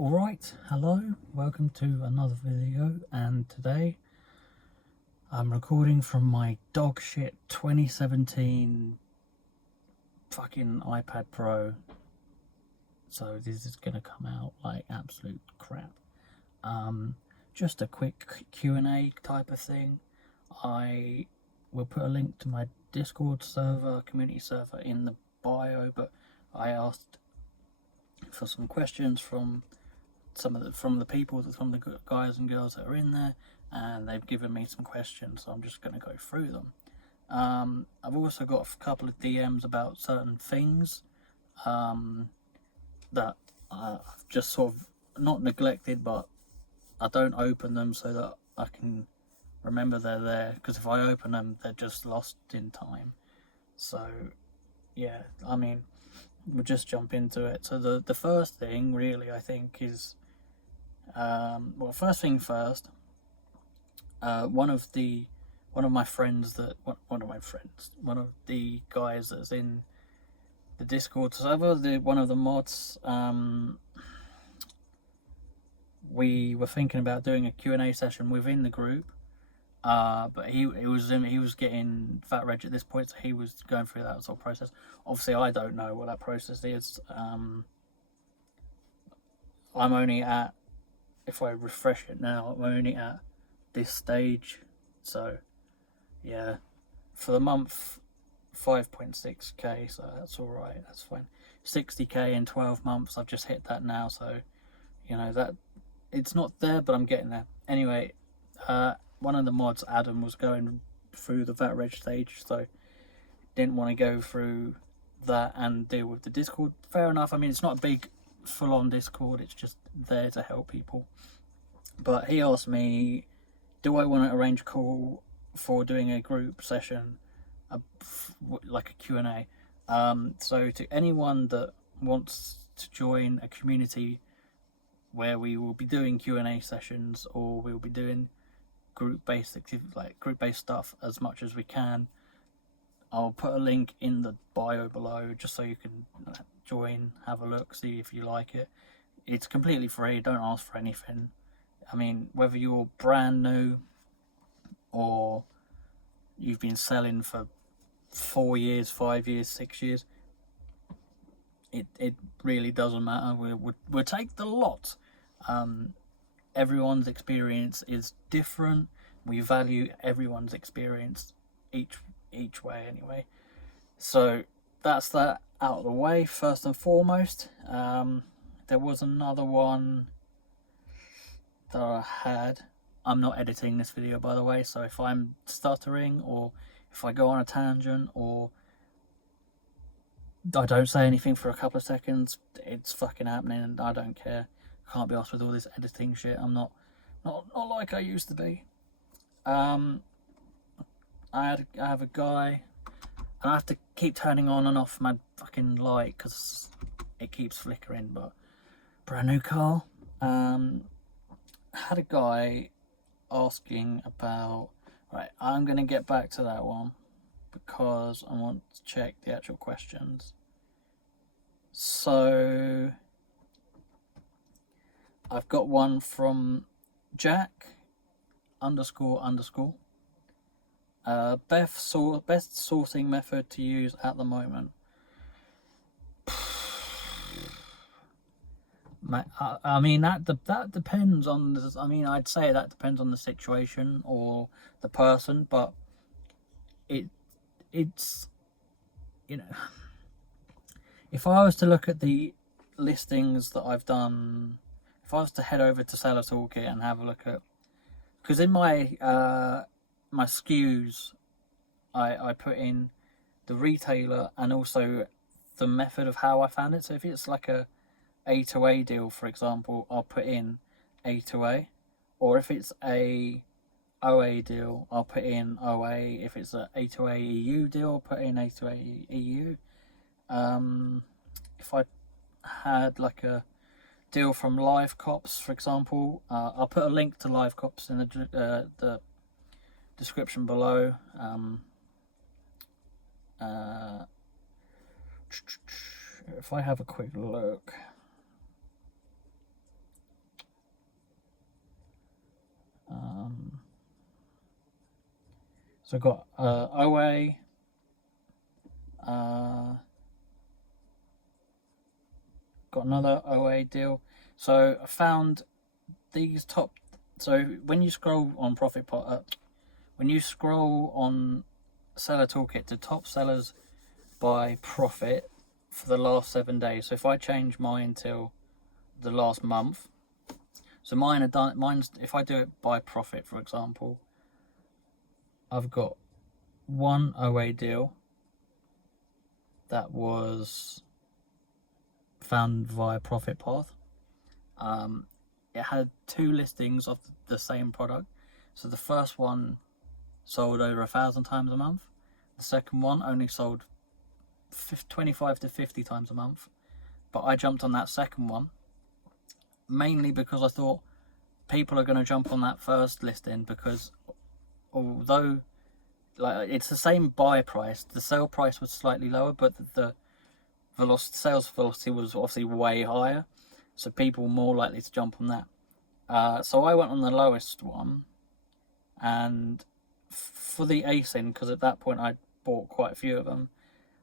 Alright, hello, welcome to another video, and today I'm recording from my dog shit 2017 fucking iPad Pro, so this is gonna come out like absolute crap. Just a quick Q&A type of thing. I will put a link to my Discord server, community server in the bio, but I asked for some questions from the guys and girls that are in there, and they've given me some questions, so I'm just going to go through them. I've also got a couple of DMs about certain things that I've just sort of not neglected, but I don't open them so that I can remember they're there, because if I open them they're just lost in time. So yeah, I mean, we'll just jump into it. So the first thing really, I think, is well, first thing first, one of the guys that's in the Discord server, one of the mods, we were thinking about doing a Q&A session within the group, but he was getting fat reg at this point, so he was going through that sort of process. Obviously I don't know what that process is. I'm only at, if I refresh it now, I'm only at this stage. So yeah, for the month 5.6k, so that's alright, that's fine. 60k in 12 months, I've just hit that now, so you know that it's not there, but I'm getting there. Anyway, one of the mods, Adam, was going through the VAT reg stage, so didn't want to go through that and deal with the Discord. Fair enough. I mean, it's not a big full-on Discord, it's just there to help people. But he asked me, do I want to arrange a call for doing a group session, like a Q&A? So to anyone that wants to join a community where we will be doing Q&A sessions, or we'll be doing group-based stuff as much as we can, I'll put a link in the bio below just so you can join, have a look, see if you like it. It's completely free, don't ask for anything. I mean, whether you're brand new or you've been selling for 4 years, 5 years, 6 years, it really doesn't matter. We'll take the lot. Everyone's experience is different. We value everyone's experience each way anyway. So that's that out of the way first and foremost. There was another one that I had. I'm not editing this video, by the way, so if I'm stuttering or if I go on a tangent or I don't say anything for a couple of seconds, it's fucking happening and I don't care. I can't be asked with all this editing shit. I'm not like I used to be. I have a guy, and I have to keep turning on and off my fucking light because it keeps flickering, but brand new car. Had a guy asking about, right, I'm going to get back to that one because I want to check the actual questions. So I've got one from Jack __. Best sorting method to use at the moment. I mean, that depends on the, I mean, I'd say that depends on the situation or the person, but it's you know, if I was to look at the listings that I've done, if I was to head over to Seller Toolkit and have a look at, because in my my SKUs, I put in the retailer and also the method of how I found it. So if it's like a to A deal, for example, I'll put in A to A, or if it's a OA deal, I'll put in OA. If it's a to A EU deal, I'll put in A to A EU. If I had like a deal from Live Cops, for example, I'll put a link to Live Cops in the description below. If I have a quick look, So I got OA, got another OA deal. So I found these top. So when you scroll on when you scroll on Seller Toolkit to top sellers by profit for the last 7 days. So if I change mine till the last month, so mine are done. Mine's, if I do it by profit, for example, I've got one OA deal that was found via Profit Path. It had 2 listings of the same product. So the first one sold over 1,000 times a month. The second one only sold 25 to 50 times a month. But I jumped on that second one mainly because I thought people are going to jump on that first listing, because although it's the same buy price, the sale price was slightly lower, but the sales velocity was obviously way higher, so people were more likely to jump on that. So I went on the lowest one, and for the ASIN, because at that point I bought quite a few of them,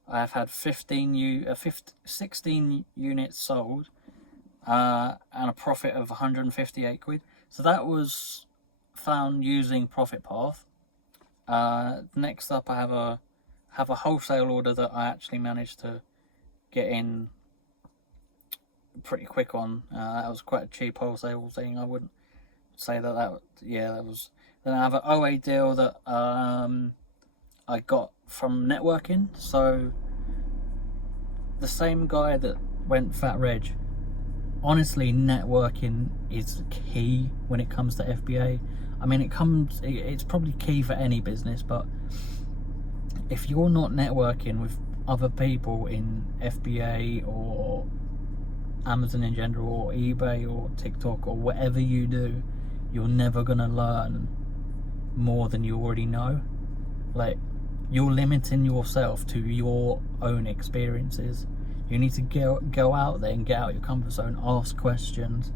I've had 16 units sold, and a profit of 158 quid. So that was found using Profit Path. Next up, I have a wholesale order that I actually managed to get in pretty quick on. That was quite a cheap wholesale thing. I wouldn't say that was. Then I have an OA deal that I got from networking. So the same guy that went Fat Reg. Honestly, networking is key when it comes to FBA. I mean, it's probably key for any business, but if you're not networking with other people in FBA or Amazon in general, or eBay or TikTok or whatever you do, you're never gonna learn more than you already know. Like, you're limiting yourself to your own experiences. You need to go out there and get out your comfort zone, ask questions,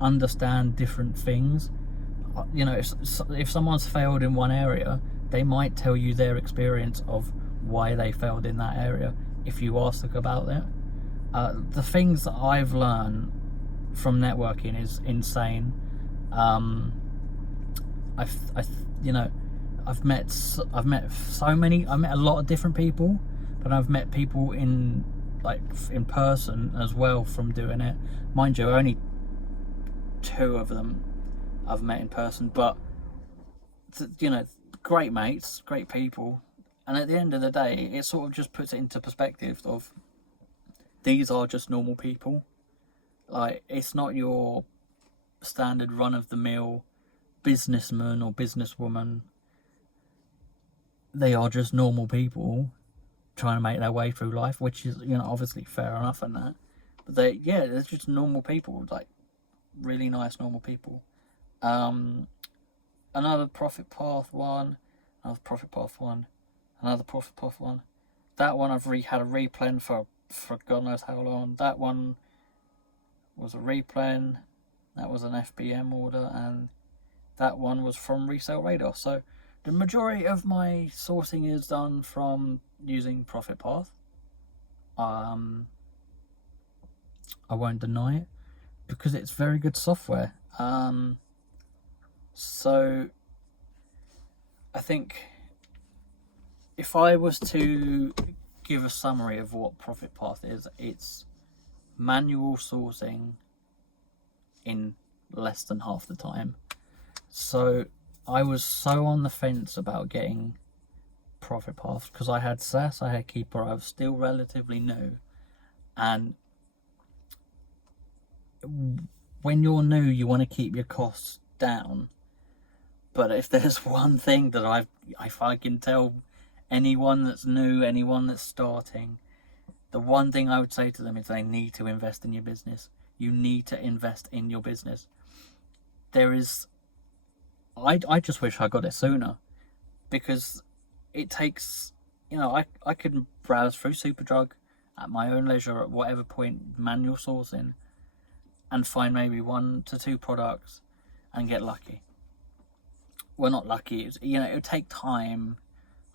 understand different things. If someone's failed in one area, they might tell you their experience of why they failed in that area if you ask them about that. The things that I've learned from networking is insane. I've met a lot of different people, but I've met people in person as well from doing it. Mind you, only 2 of them I've met in person, but great mates, great people. And at the end of the day, it sort of just puts it into perspective of, these are just normal people. Like, it's not your standard run-of-the-mill businessman or businesswoman. They are just normal people trying to make their way through life, which is, obviously fair enough and that. But they're just normal people, like really nice normal people. Another Profit Path one, another Profit Path one, another Profit Path one. That one I've had a replen for God knows how long. That one was a replen. That was an FBM order, and that one was from Resale Radar. So the majority of my sourcing is done from using Profit Path. I won't deny it, because it's very good software. So I think if I was to give a summary of what Profit Path is, it's manual sourcing in less than half the time. So I was so on the fence about getting Profit Path because I had SAS, I had Keeper, I was still relatively new, and when you're new you want to keep your costs down. But if there's one thing that if I can tell anyone that's new, anyone that's starting, the one thing I would say to them is they need to invest in your business. You need to invest in your business. I just wish I got it sooner, because it takes, I could browse through Superdrug at my own leisure at whatever point, manual sourcing, and find maybe 1 to 2 products and get lucky. well, not lucky. It's, you know, it would take time,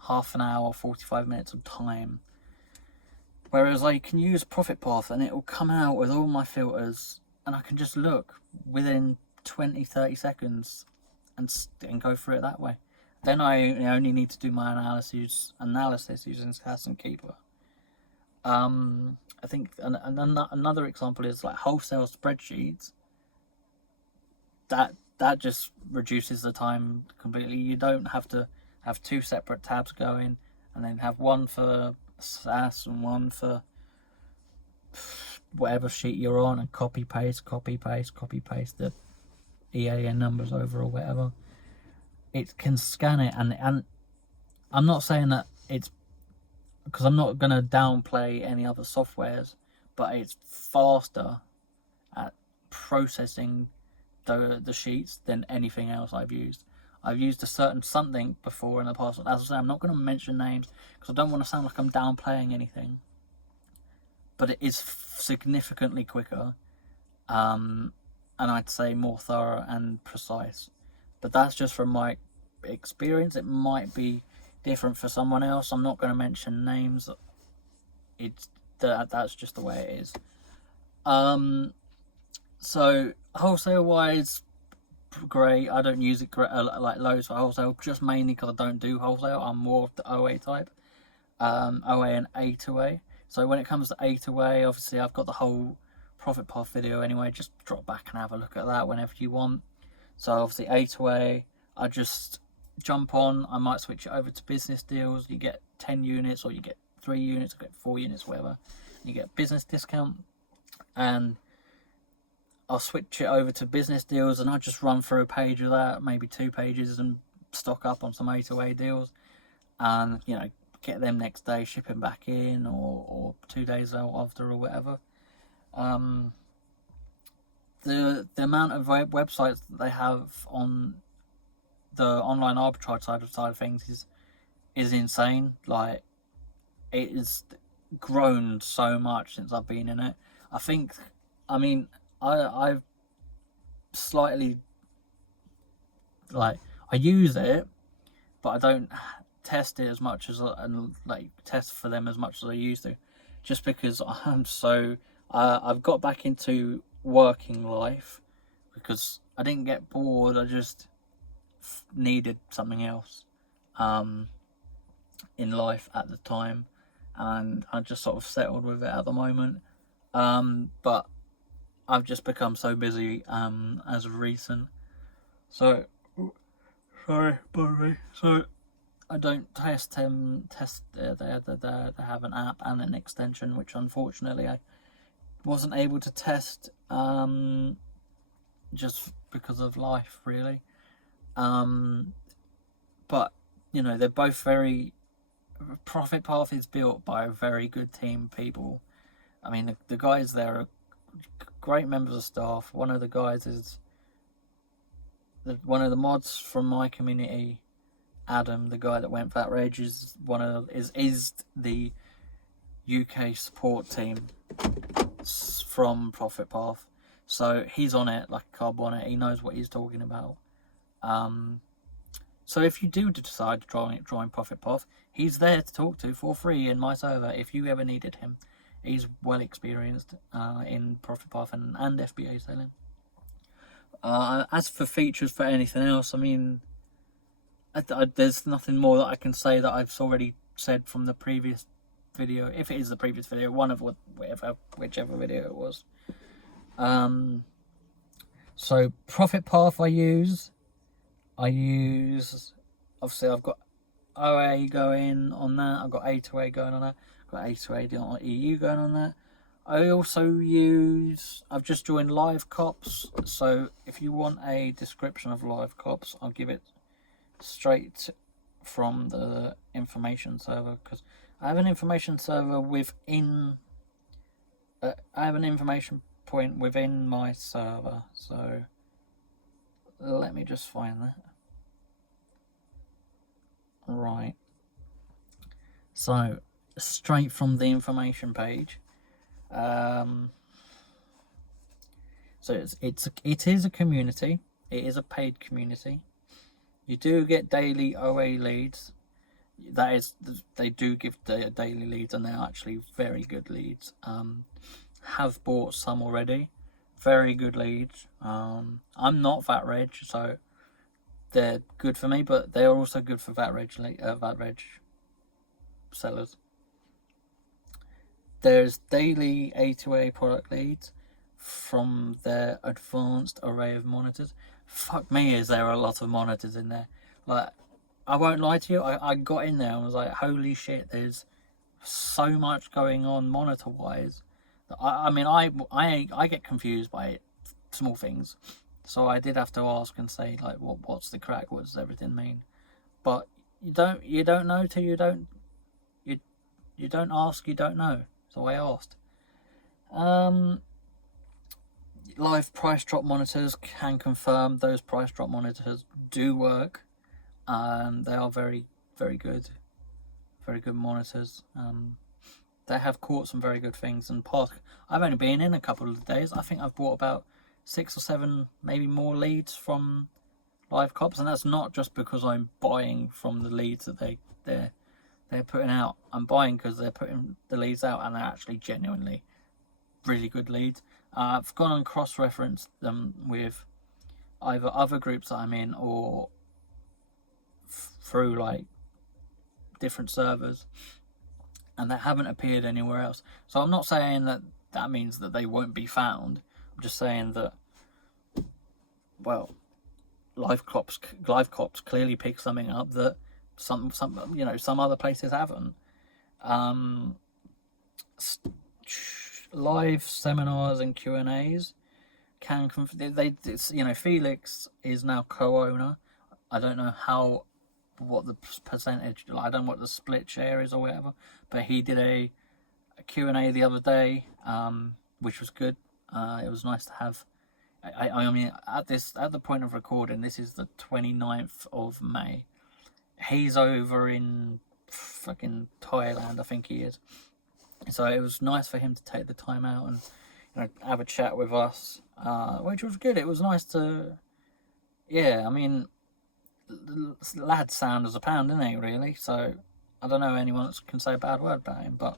half an hour, 45 minutes of time. Whereas I can use Profit Path and it will come out with all my filters, and I can just look within 20-30 seconds and go through it that way. Then I only need to do my analysis using Stats and Keeper. I think another example is like wholesale spreadsheets. That just reduces the time completely. You don't have to have two separate tabs going, and then have one for SAS and one for whatever sheet you're on, and copy paste the EAN numbers over or whatever. It can scan it, and I'm not saying that it's, because I'm not going to downplay any other softwares, but it's faster at processing the sheets than anything else I've used. I've used a certain something before in the past. As I say, I'm not going to mention names because I don't want to sound like I'm downplaying anything. But it is significantly quicker, and I'd say more thorough and precise. But that's just from my experience. It might be different for someone else. I'm not going to mention names. That's just the way it is. So wholesale wise, great. I don't use it like loads for wholesale, just mainly because I don't do wholesale. I'm more of the OA type, OA and A to A. So when it comes to A to A, obviously I've got the whole Profit Path video anyway. Just drop back and have a look at that whenever you want. So obviously A to A, I just jump on. I might switch it over to business deals. You get 10 units, or you get 3 units, or get 4 units, whatever. You get business discount, and I'll switch it over to business deals, and I'll just run through a page of that, maybe 2 pages, and stock up on some A to A deals, and you know, get them next day, ship them back in, or 2 days after, or whatever. The amount of websites that they have on the online arbitrage side of things is insane. Like, it has grown so much since I've been in it. I've slightly, like, I use it, but I don't test it as much as, and like test for them as much as I used to, just because I've got back into working life because I didn't get bored. I just needed something else in life at the time, and I just sort of settled with it at the moment. But I've just become so busy as of recent. So sorry, buddy. So I don't test them. They have an app and an extension, which unfortunately I wasn't able to test just because of life, really. But you know, they're both very. Profit Path is built by a very good team of people. I mean, the guys there are great members of staff. One of the guys is one of the mods from my community. Adam, the guy that went for that rage, is the UK support team from Profit Path. So he's on it like a carb on it. He knows what he's talking about. So if you do decide to join Profit Path, he's there to talk to for free in my server if you ever needed him. He's well experienced in Profit Path and FBA selling. As for features for anything else, I mean, there's nothing more that I can say that I've already said from the previous video. If it is the previous video, whichever video it was. So Profit Path I use. Obviously I've got OA going on that. I've got A to A going on that. I've got A to A on EU going on that. I've just joined Live Cops. So if you want a description of Live Cops, I'll give it straight from the information server, because I have an information server within I have an information point within my server. So let me just find that. Right, so straight from the information page. So it is a community. It is a paid community. You do get daily OA leads. That is, they do give the daily leads, and they're actually very good leads. Have bought some already. Very good leads. I'm not VAT Reg, so they're good for me, but they are also good for VAT Reg sellers. There's daily A2A product leads from their advanced array of monitors. Fuck me, is there a lot of monitors in there? Like, I won't lie to you, I got in there and was like, holy shit, there's so much going on monitor wise. I mean, I get confused by it, small things. So I did have to ask and say, like, what's the crack? What does everything mean? But you don't know till you don't ask, you don't know. So I asked. Live price drop monitors can confirm those price drop monitors do work. They are very, very good monitors. They have caught some very good things. And I've only been in a couple of days. I think I've bought about 6 or 7, maybe more leads from live cops, and that's not just because I'm buying from the leads that they're putting out. I'm buying because they're putting the leads out, and they're actually genuinely really good leads. I've gone and cross-referenced them with either other groups that I'm in or through like different servers, and they haven't appeared anywhere else. So I'm not saying that means that they won't be found. I'm just saying that, well, live cops clearly pick something up that some other places haven't. Live seminars and Q&As can Felix is now co-owner. I don't know what the percentage, I don't know what the split share is or whatever, but he did a Q&A the other day, which was good. It was nice to have. I mean, at the point of recording, this is the 29th of May. He's over in fucking Thailand, I think he is. So it was nice for him to take the time out and have a chat with us, which was good. It was nice to, I mean, the lad sound as a pound, isn't he, really? So I don't know anyone that can say a bad word about him, but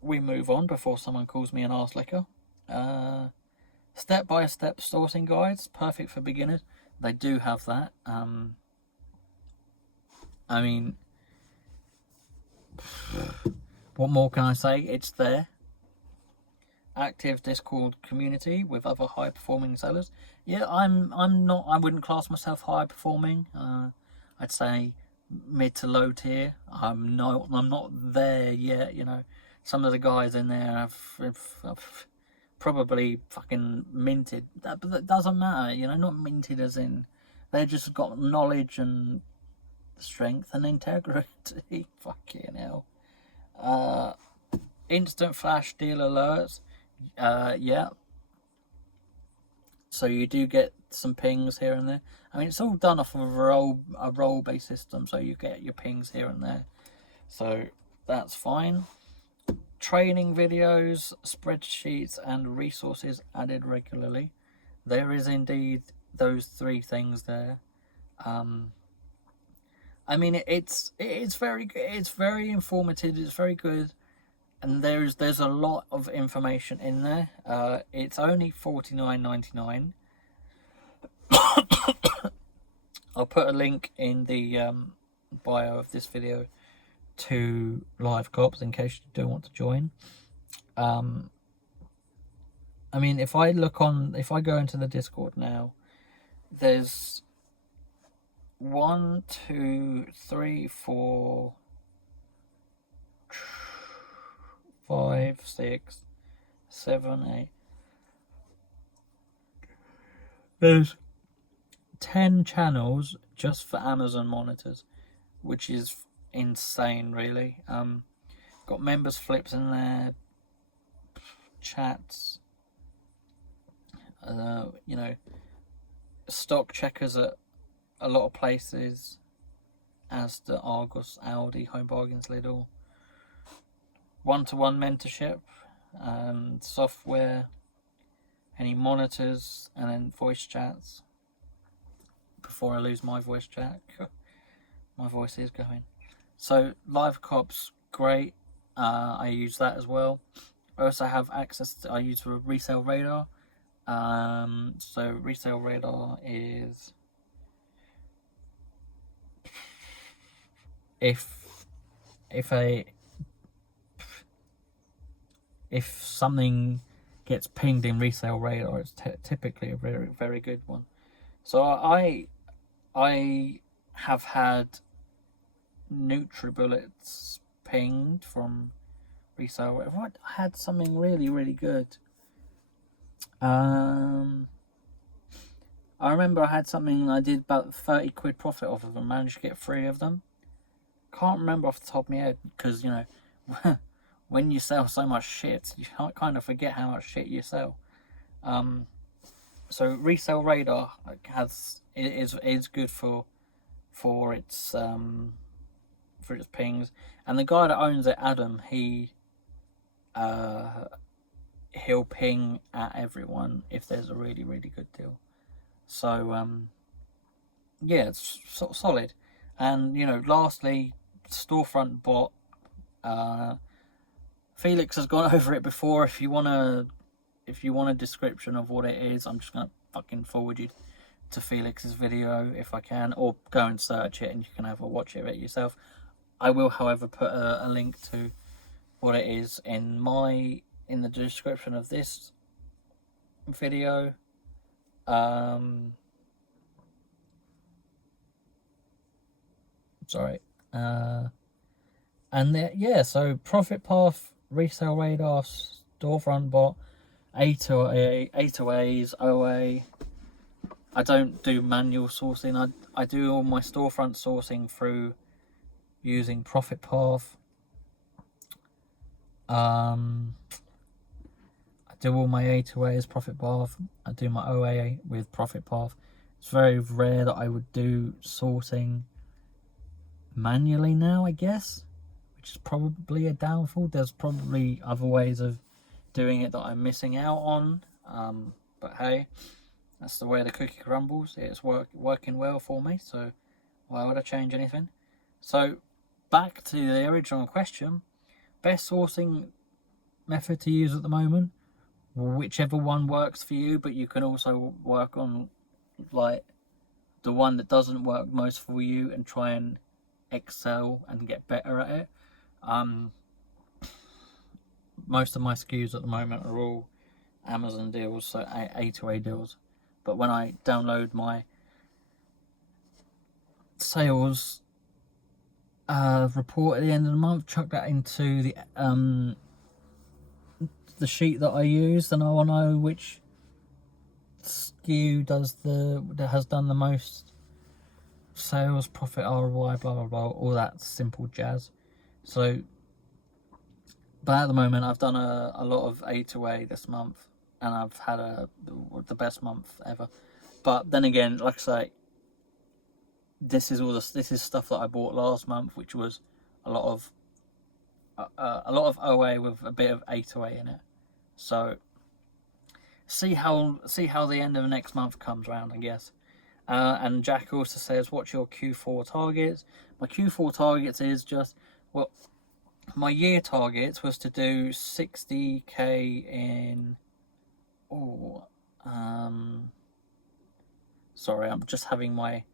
we move on before someone calls me an arse licker. Step-by-step sourcing guides, perfect for beginners. They do have that. I mean, what more can I say? It's there. Active Discord community with other high performing sellers. Yeah, I'm not. I wouldn't class myself high performing. I'd say mid to low tier. I'm not there yet. Some of the guys in there have probably fucking minted. But that doesn't matter. Not minted as in they just got knowledge and strength and integrity. Fucking hell. Instant flash deal alerts. Yeah. So you do get some pings here and there. I mean, it's all done off of a role-based system, so you get your pings here and there. So that's fine. Training videos, spreadsheets, and resources added regularly. There is indeed those 3 things there. I mean, it's very good. It's very informative. It's very good, and there's a lot of information in there. It's only $49.99. I'll put a link in the bio of this video to Live Cops in case you do want to join. I mean, if I go into the Discord now, there's 1, 2, 3, 4, 5, 6, 7, 8. There's 10 channels just for Amazon monitors, which is insane, really. Got members flips in there, chats, stock checkers at a lot of places, Asda, Argos, Aldi, Home Bargains, Lidl. One-to-one mentorship and software, any monitors, and then voice chats. before I lose my voice chat. My voice is going. So Live Cops, great. I use that as well. I also have access to, I use Resale Radar. So Resale Radar is if something gets pinged in Resale Radar, it's typically a very, very good one. So I have had NutriBullets pinged from Resale Radar. I had something really, really good. I remember I had something I did about 30 quid profit off of and managed to get 3 of them. Can't remember off the top of my head because, you know, when you sell so much shit, you kind of forget how much shit you sell. So Resale Radar is good for its pings, and the guy that owns it, Adam, he'll ping at everyone if there's a really, really good deal. So yeah, it's solid. And, you know, lastly, storefront bot. Felix has gone over it before. If you want a description of what it is, I'm just gonna fucking forward you to Felix's video if I can, or go and search it and you can have a watch it yourself. I will, however, put a link to what it is in the description of this video. Sorry. And yeah, so Profit Path, Resale Radar, Storefront Bot, A2As, OA. I don't do manual sourcing. I do all my storefront sourcing through using Profit Path. I do all my A2As Profit Path. I do my OA with Profit Path. It's very rare that I would do sourcing manually now, I guess, which is probably a downfall. There's probably other ways of doing it that I'm missing out on, but hey, that's the way the cookie crumbles. It's working well for me, so why would I change anything? So back to the original question, best sourcing method to use at the moment, whichever one works for you, but you can also work on like the one that doesn't work most for you and try and excel and get better at it. Most of my SKUs at the moment are all Amazon deals, so A2A deals, but when I download my sales report at the end of the month, chuck that into the sheet that I use, then I will know which SKU that has done the most sales, profit, ROI, blah blah blah, all that simple jazz. So, but at the moment I've done a lot of A2A this month, and I've had the best month ever. But then again, like I say, this is stuff that I bought last month, which was a lot of OA with a bit of A2A in it. So see how the end of next month comes around, I guess. And Jack also says, what's your Q4 targets? My Q4 targets is just, well, my year targets was to do 60k in, sorry, I'm just having my,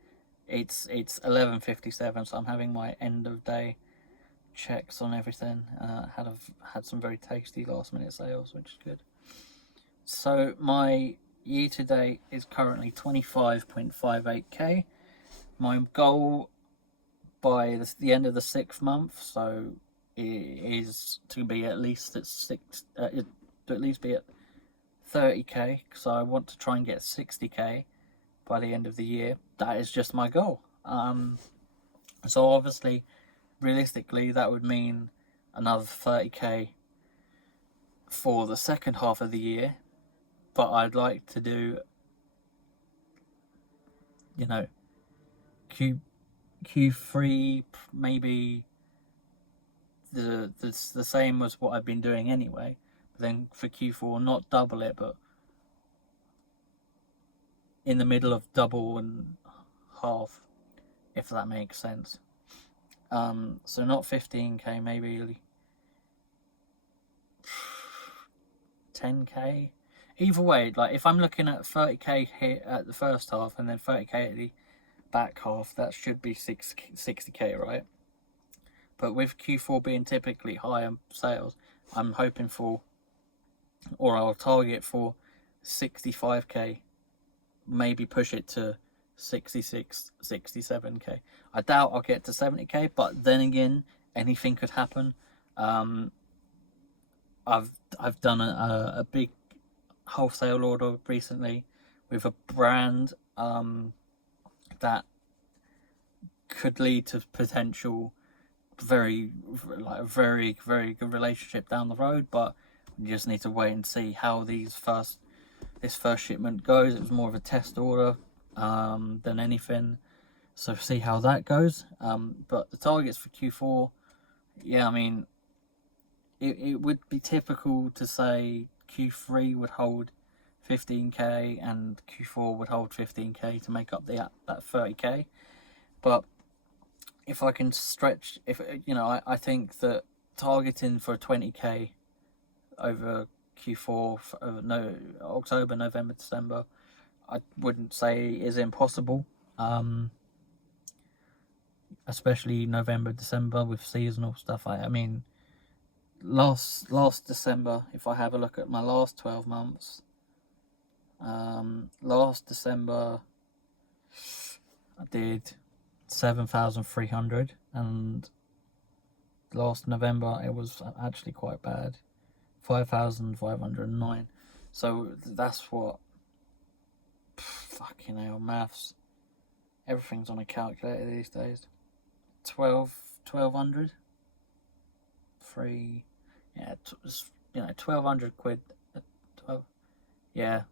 it's 11:57, so I'm having my end of day checks on everything. Had some very tasty last minute sales, which is good. So my year to date is currently 25.58k. My goal by the end of the 6th month, so it is to be at least at at least be at 30k, because I want to try and get 60k by the end of the year. That is just my goal. So obviously, realistically, that would mean another 30k for the second half of the year. But I'd like to do, you know, Q3 maybe the same as what I've been doing anyway. But then for Q4, not double it, but in the middle of double and half, if that makes sense. So not 15k, maybe 10k. Either way, like if I'm looking at 30k hit at the first half and then 30k at the back half, that should be 60k, right? But with Q4 being typically higher sales, I'm hoping for, or I'll target for 65k, maybe push it to 66, 67k. I doubt I'll get to 70k, but then again, anything could happen. I've done a big wholesale order recently with a brand that could lead to potential very good relationship down the road, but we just need to wait and see how this first shipment goes. It was more of a test order than anything, so see how that goes. But the targets for Q4, yeah, I mean, it would be typical to say Q3 would hold 15k and Q4 would hold 15k to make up that 30k. But if I can stretch, if you know, I think that targeting for 20k over Q4 for, October, November, December, I wouldn't say is impossible. Especially November, December with seasonal stuff. I mean, last December, if I have a look at my last 12 months, last December I did 7,300, and last November it was actually quite bad, 5,509. So that's what, fucking hell, maths, everything's on a calculator these days. 1,200, free, yeah, 1,200 quid, 12, yeah,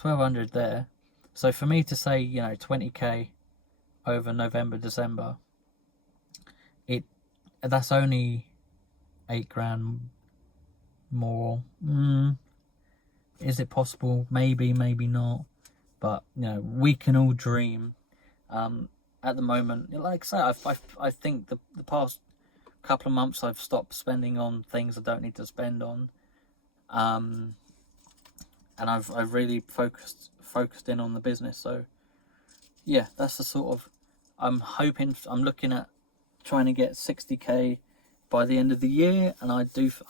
1,200 there. So for me to say, 20k over November, December, that's only 8 grand more. Is it possible? Maybe, maybe not. But we can all dream. At the moment, like I say, I think the past couple of months I've stopped spending on things I don't need to spend on, and I've really focused in on the business. So yeah, that's the sort of, I'm looking at trying to get 60k by the end of the year, and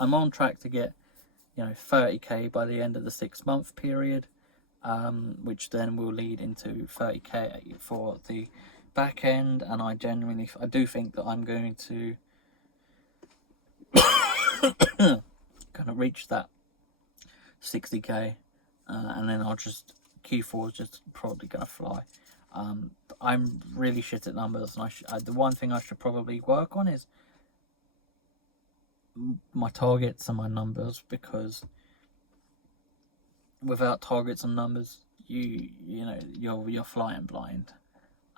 I'm on track to get 30k by the end of the 6-month period, which then will lead into 30k for the back end. And I do think that I'm going to kind of reach that 60k, and then Q4 is just probably gonna fly. I'm really shit at numbers, and the one thing I should probably work on is my targets and my numbers, because without targets and numbers, you're flying blind.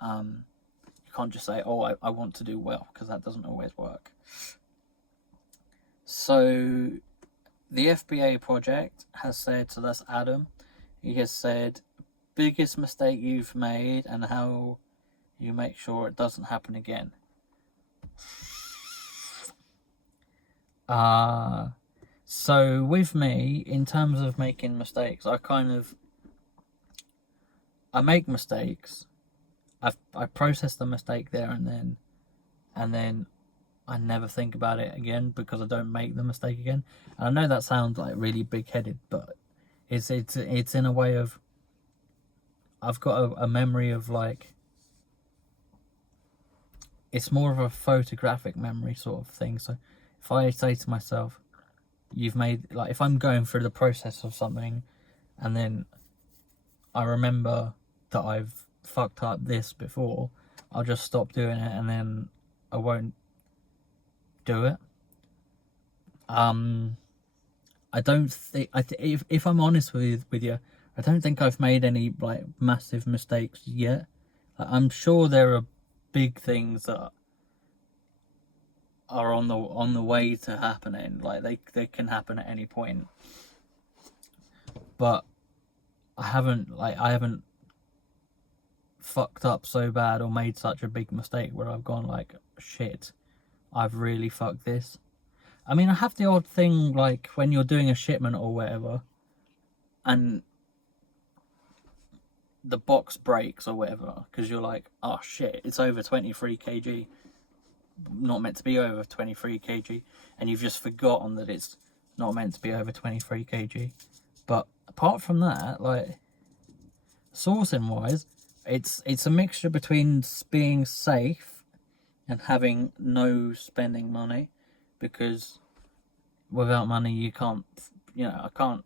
You can't just say, oh, I want to do well, because that doesn't always work. So the FBA project has said, so that's Adam, he has said, biggest mistake you've made and how you make sure it doesn't happen again. So with me, in terms of making mistakes, I make mistakes. I process the mistake there and then I never think about it again, because I don't make the mistake again. And I know that sounds like really big-headed, but it's in a way of, I've got a memory of, like, it's more of a photographic memory sort of thing. So if I say to myself, if I'm going through the process of something and then I remember that I've fucked up this before, I'll just stop doing it and then I won't do it. I don't think, if I'm honest with you, I don't think I've made any massive mistakes yet. I'm sure there are big things that are on the way to happening. They can happen at any point. But I haven't fucked up so bad or made such a big mistake where I've gone like, shit, I've really fucked this. I mean, I have the odd thing like when you're doing a shipment or whatever, and the box breaks or whatever, because you're like, oh shit, it's over 23 kg, not meant to be over 23 kg, and you've just forgotten that it's not meant to be over 23 kg. But apart from that, like, sourcing wise, it's a mixture between being safe and having no spending money, because without money you can't, I can't,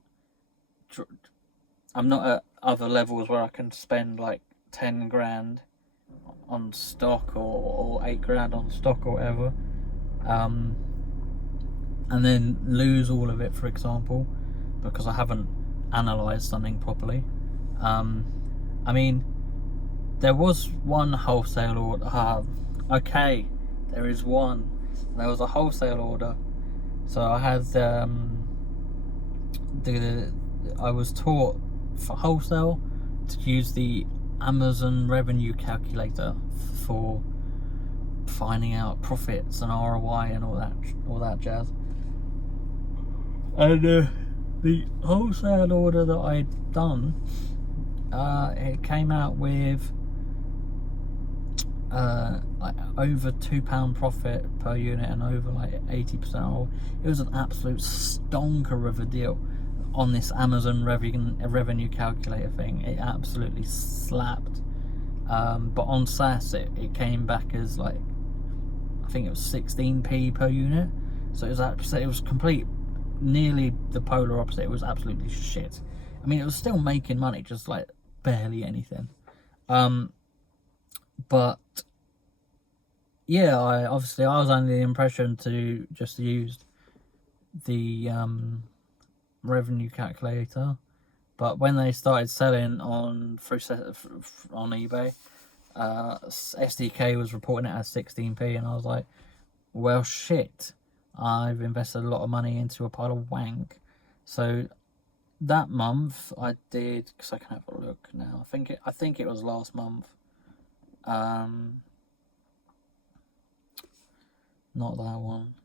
I'm not at other levels where I can spend like 10 grand on stock or 8 grand on stock or whatever, and then lose all of it, for example, because I haven't analysed something properly. I mean, there was one wholesale order. Okay, there is one. There was a wholesale order. So I had I was taught for wholesale to use the Amazon revenue calculator for finding out profits and ROI and all that jazz. And the wholesale order that I'd done, it came out with like over £2 profit per unit and over like 80% off. It was an absolute stonker of a deal on this Amazon revenue calculator thing. It absolutely slapped. But on SAS it came back as like, I think it was 16p per unit. So it was complete, nearly the polar opposite. It was absolutely shit. I mean, it was still making money, just like barely anything. But yeah, I was under the impression to just use the revenue calculator, but when they started selling on eBay, SDK was reporting it as 16p, and I was like, well, shit, I've invested a lot of money into a pile of wank. So that month I did, because I can have a look now. I think it was last month. Not that one.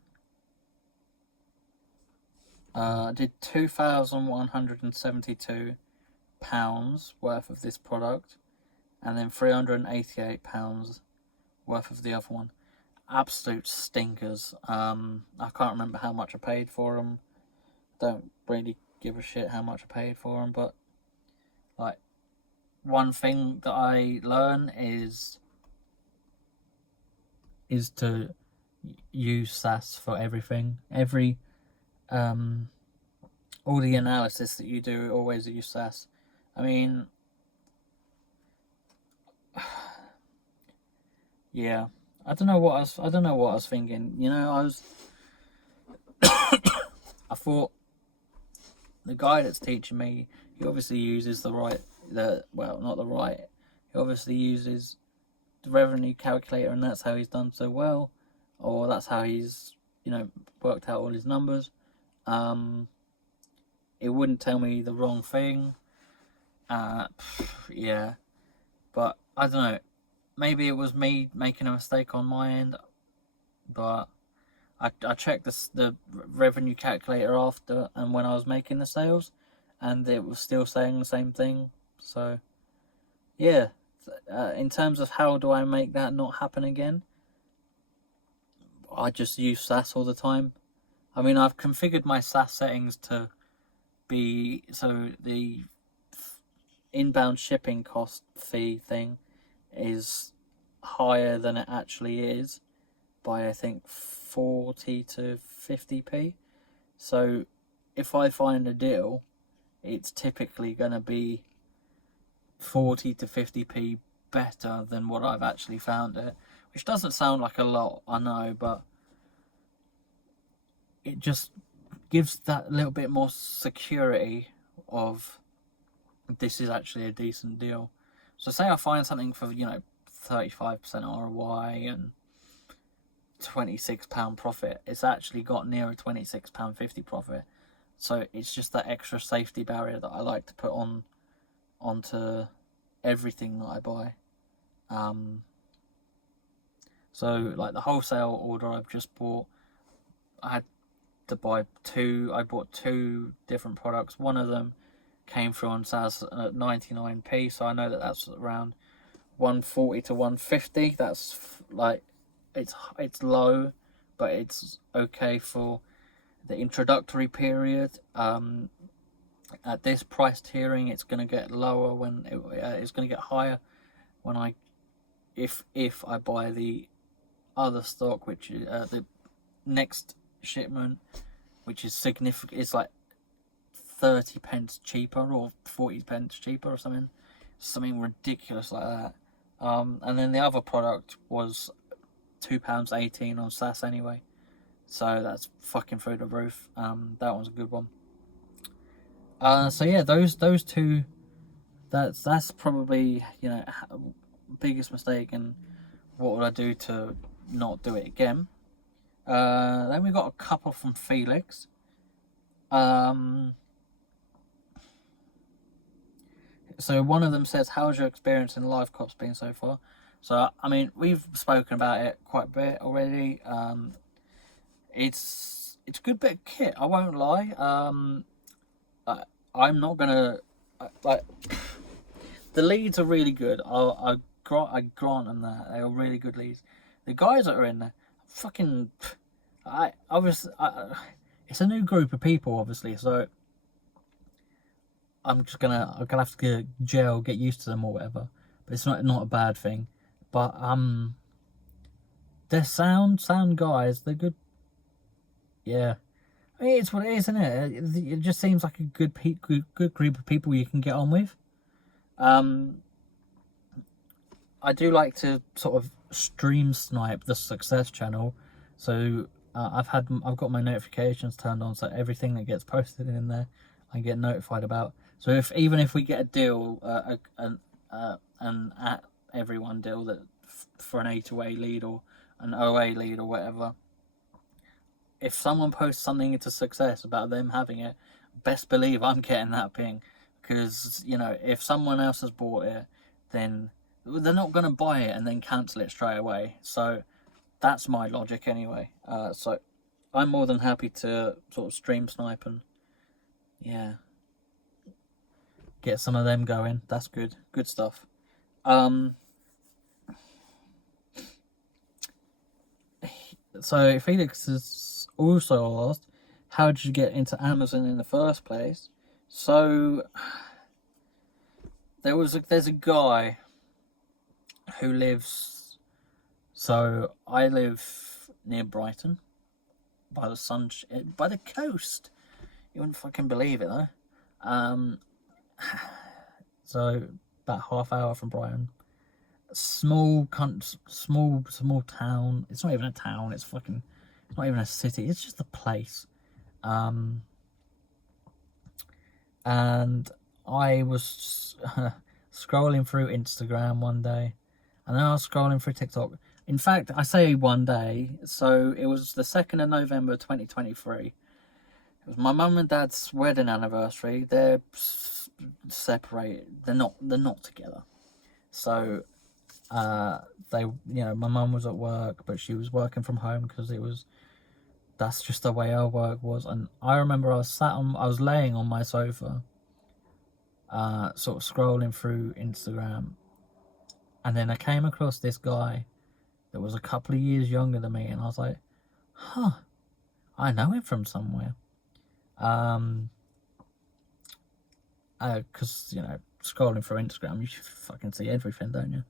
I did £2,172 worth of this product, and then £388 worth of the other one. Absolute stinkers. I can't remember how much I paid for them. Don't really give a shit how much I paid for them, but like, one thing that I learn is to use SAS for everything. All the analysis that you do, always use SAS. I mean, yeah, I don't know what I was thinking. I thought the guy that's teaching me, he obviously uses he obviously uses the revenue calculator, and that's how he's done so well, or that's how he's worked out all his numbers. It wouldn't tell me the wrong thing. Yeah, but I don't know. Maybe it was me making a mistake on my end, but I checked the revenue calculator after and when I was making the sales, and it was still saying the same thing. So yeah, in terms of how do I make that not happen again, I just use SAS all the time. I mean, I've configured my SAS settings to be so the inbound shipping cost fee thing is higher than it actually is by, I think, 40 to 50p. So if I find a deal, it's typically going to be 40 to 50p better than what I've actually found it, which doesn't sound like a lot, I know, but it just gives that little bit more security of this is actually a decent deal. So say I find something for 35% ROI and £26 profit, it's actually got near a £26.50 profit. So it's just that extra safety barrier that I like to put onto everything that I buy. So like the wholesale order I've just bought, I had to buy two. I bought two different products. One of them came through on Saz at 99p, so I know that that's around 140 to 150. That's like it's low, but it's okay for the introductory period. At this price tiering, it's going to get lower when it's going to get higher when if I buy the other stock, which is the next shipment, which is significant. It's like 30 pence cheaper or 40 pence cheaper or something ridiculous like that. And then the other product was £2.18 on SAS anyway, so that's fucking through the roof. That one's a good one. So yeah, those two. That's probably, you know, biggest mistake, and what would I do to not do it again? Then we got a couple from Felix. So one of them says, "How's your experience in live cops been so far?" So I mean, we've spoken about it quite a bit already. It's a good bit of kit. I won't lie. I'm not gonna like. The leads are really good. I grant them that they are really good leads. The guys that are in there, fucking, it's a new group of people, obviously. So I'm gonna have to gel, get used to them or whatever. But it's not a bad thing. But they're sound guys. They're good. Yeah, I mean, it's what it is, isn't it? It just seems like a good group of people you can get on with. I do like to sort of stream snipe the success channel, so I've got my notifications turned on, so everything that gets posted in there I get notified about. So even if we get a deal, an at everyone deal that for an A2A lead or an OA lead or whatever, if someone posts something into success about them having it, best believe I'm getting that ping. Because, you know, if someone else has bought it, then they're not going to buy it and then cancel it straight away. So that's my logic anyway. So I'm more than happy to sort of stream snipe and, yeah, get some of them going. That's good. Good stuff. So Felix has also asked, how did you get into Amazon in the first place? So there's a guy who lives. So I live near Brighton, by the coast. You wouldn't fucking believe it though. So about half hour from Brighton. Small town. It's not even a town. It's not even a city. It's just a place. And I was scrolling through Instagram one day, and then I was scrolling through TikTok. In fact, I say one day, so it was the 2nd of November 2023. It was my mum and dad's wedding anniversary. They're separated. They're not together. So my mum was at work, but she was working from home because that's just the way our work was. And I remember I was laying on my sofa, sort of scrolling through Instagram, and then I came across this guy that was a couple of years younger than me, and I was like, huh, I know him from somewhere. Because, you know, scrolling through Instagram, you should fucking see everything, don't you?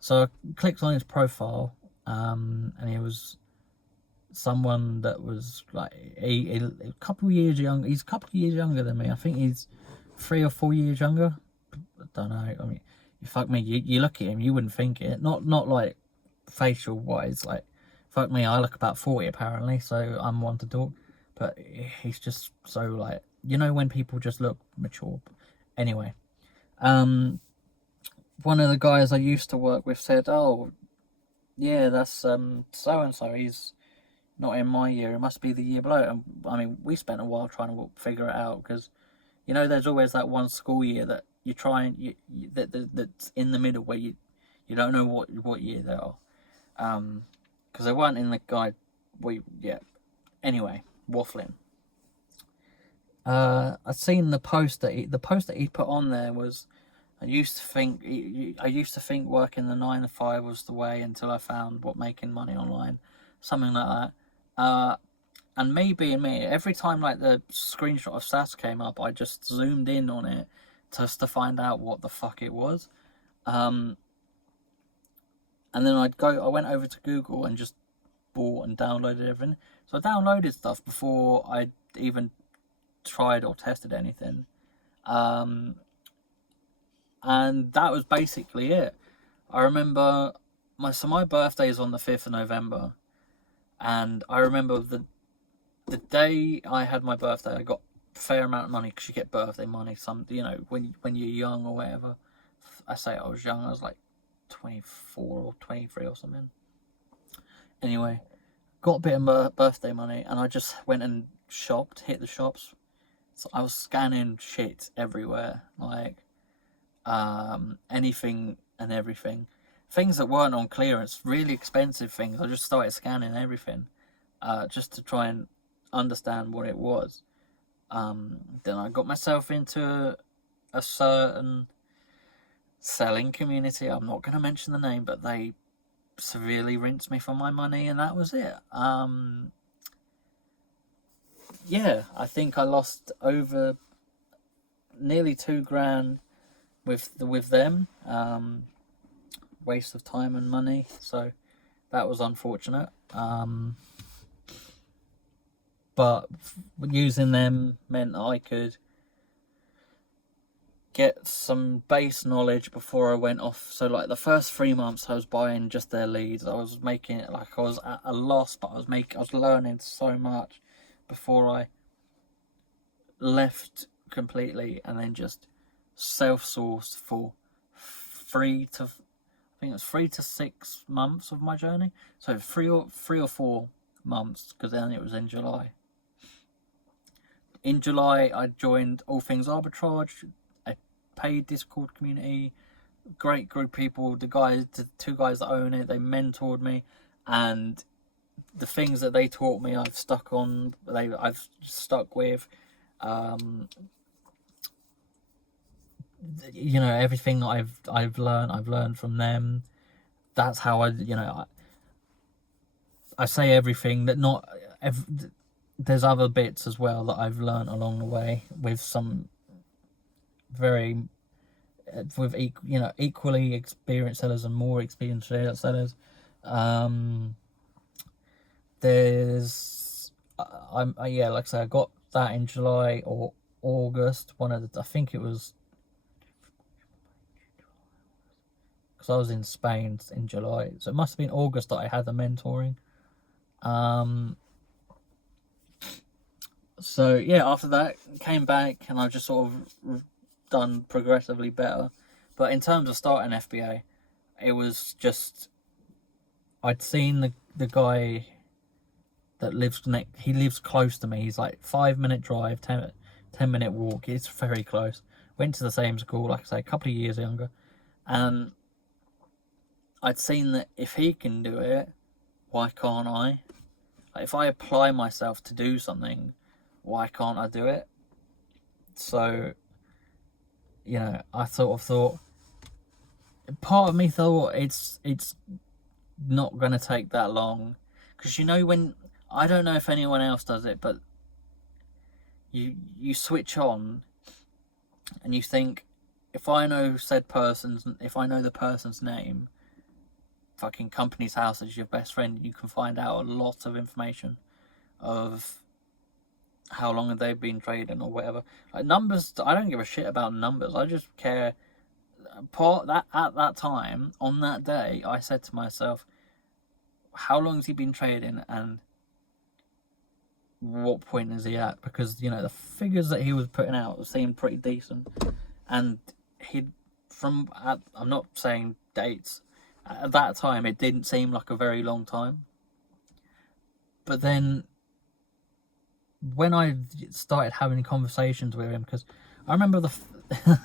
So I clicked on his profile, and he was someone that was like a couple of years younger. He's a couple of years younger than me. I think he's 3 or 4 years younger. I don't know. I mean, fuck me, you look at him, you wouldn't think it. Not like facial wise. Like, fuck me, I look about 40 apparently, so I'm one to talk. But he's just so, like, you know, when people just look mature. Anyway, one of the guys I used to work with said, "Oh, yeah, that's so and so. He's not in my year. It must be the year below." And I mean, we spent a while trying to figure it out, because, there's always that one school year that you try and that's in the middle where you You don't know what year they are, because they weren't in the guide. Anyway, waffling. I'd seen the post that he put on there was, I used to think working the 9 to 5 was the way until I found what making money online, something like that. And me being me, every time like the screenshot of SAS came up, I just zoomed in on it just to find out what the fuck it was. And then I went over to Google and just bought and downloaded everything. So I downloaded stuff before I even tried or tested anything. And that was basically it. I remember my birthday is on the 5th of November, and I remember the day I had my birthday, I got a fair amount of money, because you get birthday money. Some, when you're young or whatever. I say I was young. I was like 24 or 23 or something. Anyway, got a bit of birthday money, and I just went and hit the shops. So I was scanning shit everywhere, like anything and everything. Things that weren't on clearance, really expensive things. I just started scanning everything, just to try and understand what it was. Then I got myself into a certain selling community. I'm not going to mention the name, but they severely rinsed me for my money, and that was it. Yeah, I think I lost over nearly $2,000 with them. Waste of time and money, so that was unfortunate. But using them meant I could get some base knowledge before I went off. So like the first 3 months I was buying just their leads. I was making it like I was at a loss, but I was learning so much before I left completely, and then just self-sourced for 3 to 6 months of my journey. So 3 or 4 months, because then it was in July. In July, I joined All Things Arbitrage, a paid Discord community, great group of people. The 2 guys that own it, they mentored me, and the things that they taught me, I've stuck with. Everything that I've learned from them. That's how I say everything that not. There's other bits as well that I've learned along the way with some equally experienced sellers and more experienced sellers. Like I say, I got that in July or August. I think it was, because I was in Spain in July, so it must have been August that I had the mentoring. So yeah, after that came back, and I've just sort of done progressively better. But in terms of starting FBA, it was just, I'd seen the guy that lives he lives close to me. He's like 5-minute drive, 10-minute walk. It's very close. Went to the same school, like I say, a couple of years younger, and I'd seen that if he can do it, why can't I? Like, if I apply myself to do something, why can't I do it? So, I sort of thought, part of me thought it's not going to take that long, because when, I don't know if anyone else does it, but you switch on and you think, if I know the person's name, fucking Company's House is your best friend, you can find out a lot of information of how long have they been trading or whatever. Like numbers, I don't give a shit about numbers. I just care. At that time, on that day, I said to myself, how long has he been trading, and what point is he at? Because the figures that he was putting out seemed pretty decent, and I'm not saying dates. At that time, it didn't seem like a very long time. But then, when I started having conversations with him, because I remember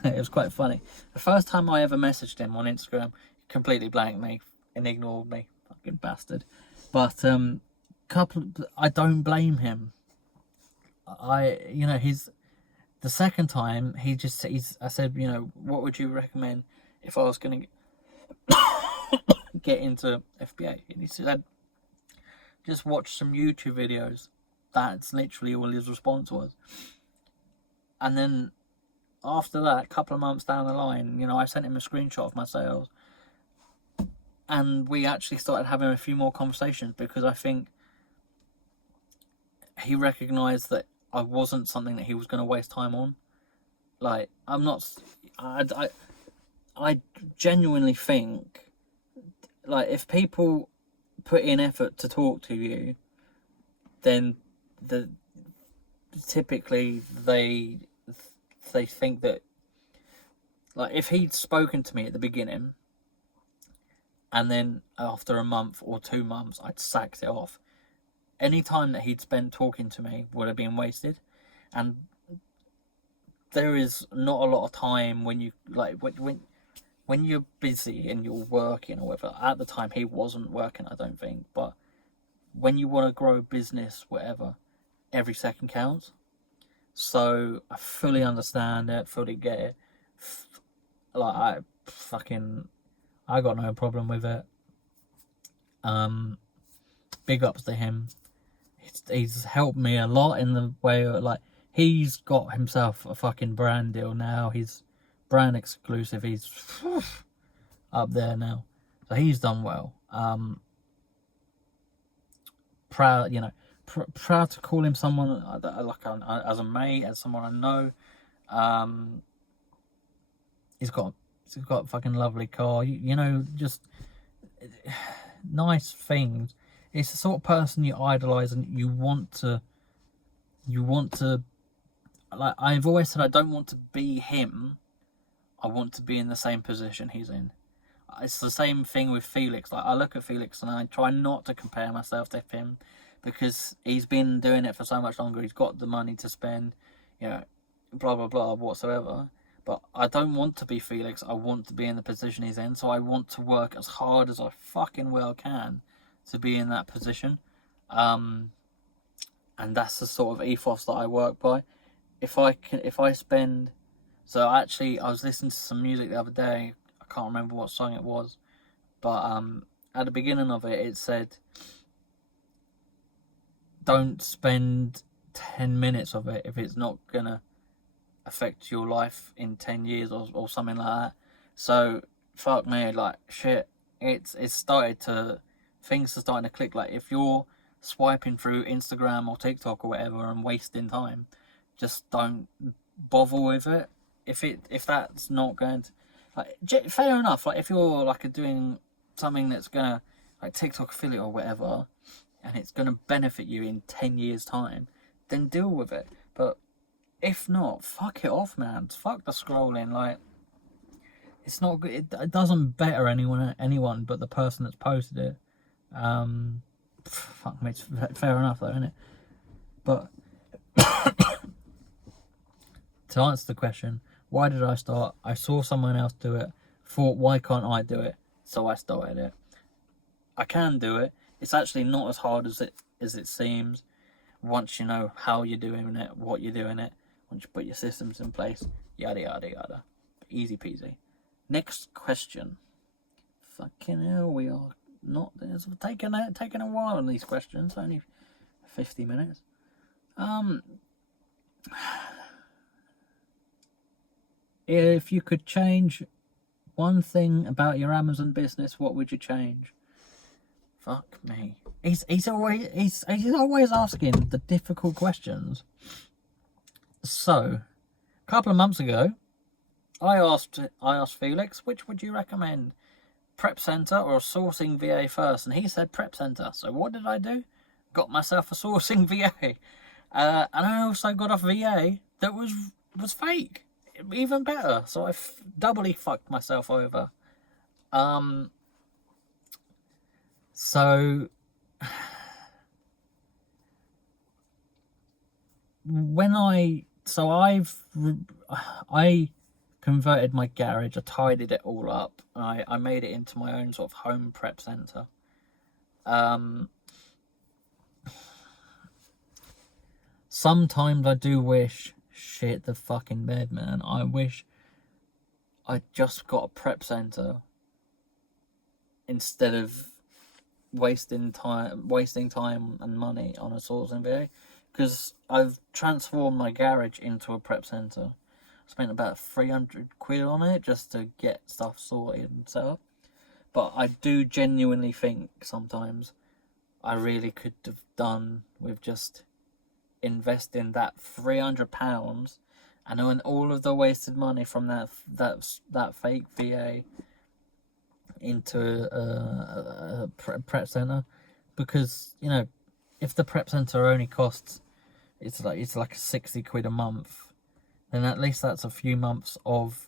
it was quite funny. The first time I ever messaged him on Instagram, completely blanked me and ignored me, fucking bastard. But I don't blame him. He's the second time I said, what would you recommend if I was gonna get into FBA? And he said, just watch some YouTube videos. That's literally all his response was. And then after that, a couple of months down the line, I sent him a screenshot of my sales, and we actually started having a few more conversations, because I think he recognised that I wasn't something that he was going to waste time on. Like, I genuinely think, like, if people put in effort to talk to you, then typically they think that, like, if he'd spoken to me at the beginning, and then after a month or 2 months I'd sacked it off, any time that he'd spent talking to me would have been wasted. And there is not a lot of time when you, like, when you're busy and you're working or whatever. At the time he wasn't working, I don't think, but when you want to grow a business, whatever, every second counts. So I fully understand it, fully get it. Like, I got no problem with it. Big ups to him. He's helped me a lot in the way of, like, he's got himself a fucking brand deal now. He's brand exclusive. He's up there now. So he's done well. Proud to call him someone as a mate, as someone I know. He's got a fucking lovely car. Just nice things. It's the sort of person you idolise and you want to. Like, I've always said, I don't want to be him. I want to be in the same position he's in. It's the same thing with Felix. Like, I look at Felix and I try not to compare myself to him, because he's been doing it for so much longer. He's got the money to spend, blah blah blah whatsoever. But I don't want to be Felix. I want to be in the position he's in. So I want to work as hard as I fucking well can to be in that position. And that's the sort of ethos that I work by. So actually, I was listening to some music the other day. I can't remember what song it was, but at the beginning of it, it said, don't spend 10 minutes of it if it's not gonna affect your life in 10 years or something like that. So fuck me, like, shit, things are starting to click. Like, if you're swiping through Instagram or TikTok or whatever and wasting time, just don't bother with it. If that's not going to, like, fair enough. Like, if you're like doing something that's gonna, like, TikTok affiliate or whatever, and it's gonna benefit you in 10 years time, then deal with it. But if not, fuck it off, man. Fuck the scrolling. Like, it's not good. It doesn't better anyone but the person that's posted it. Fuck me, it's fair enough though, isn't it? But to answer the question, why did I start? I saw someone else do it, thought, why can't I do it? So I started it. I can do it. It's actually not as hard as it seems. Once you know how you're doing it, what you're doing it, once you put your systems in place, yada yada yada. Easy peasy. Next question. Fucking hell, we are not. It's taking a while on these questions. Only 50 minutes. If you could change one thing about your Amazon business, what would you change? Fuck me. He's always asking the difficult questions. So, a couple of months ago, I asked Felix, which would you recommend, Prep Center or Sourcing VA first? And he said Prep Center. So what did I do? Got myself a Sourcing VA, and I also got a VA that was fake. Even better. So I doubly fucked myself over. So I converted my garage, I tidied it all up, I made it into my own sort of home prep centre. Sometimes I do wish, shit the fucking bed, man, I wish I just got a prep centre instead of wasting time and money on a sourcing VA, because I've transformed my garage into a prep centre. Spent about 300 quid on it just to get stuff sorted and set up. But I do genuinely think sometimes I really could have done with just investing that £300 and earn all of the wasted money from that fake VA into a prep center, because you know, if the prep center only costs it's like 60 quid a month, then at least that's a few months of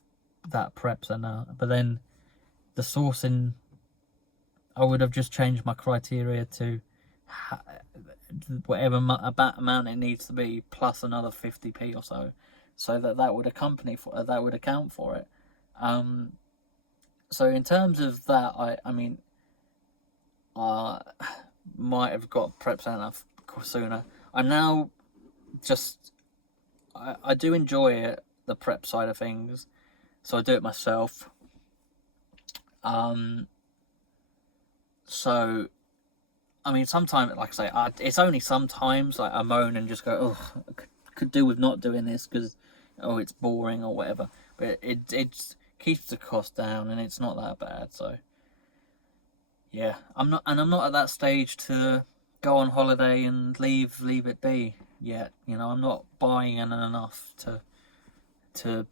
that prep center. But then the sourcing, I would have just changed my criteria to whatever amount it needs to be plus another 50p or so that would account for it. So in terms of that, I mean, might have got prep center sooner. I'm now just, I do enjoy it, the prep side of things, so I do it myself. So, I mean, sometimes, like I say, it's only sometimes like I moan and just go, oh, I could do with not doing this because, oh, it's boring or whatever. But it keeps the cost down and it's not that bad. So, yeah, I'm not at that stage to go on holiday and leave it be yet. You know, I'm not buying enough to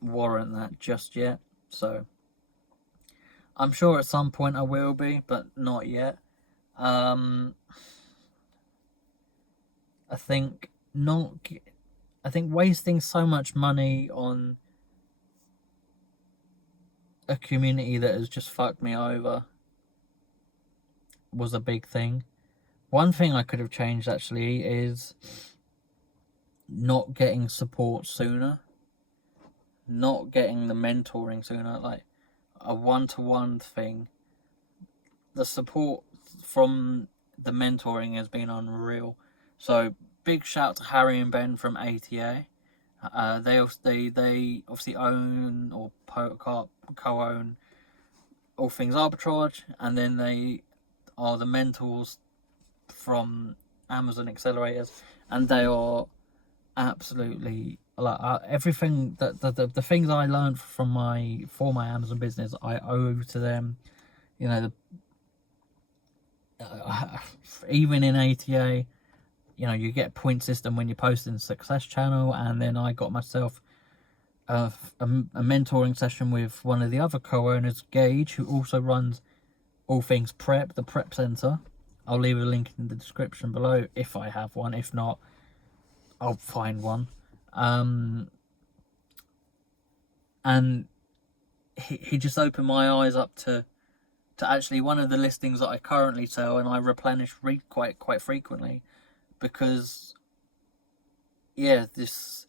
warrant that just yet. So, I'm sure at some point I will be, but not yet. I think wasting so much money on a community that has just fucked me over was a big thing. One thing I could have changed actually is not getting support sooner, not getting the mentoring sooner, like a one-to-one thing. The support from the mentoring has been unreal. So big shout to Harry and Ben from ATA. They obviously own or co-own all things arbitrage, and then they are the mentors from Amazon accelerators, and they are absolutely like everything that the things I learned from my Amazon business I owe to them. You know, even in ATA, you know, you get a point system when you post in the Success channel, and then I got myself a mentoring session with one of the other co-owners, Gage, who also runs all things prep, the prep center. I'll leave a link in the description below if I have one. If not, I'll find one. And he just opened my eyes up to actually one of the listings that I currently sell and I replenish quite frequently, because yeah, it's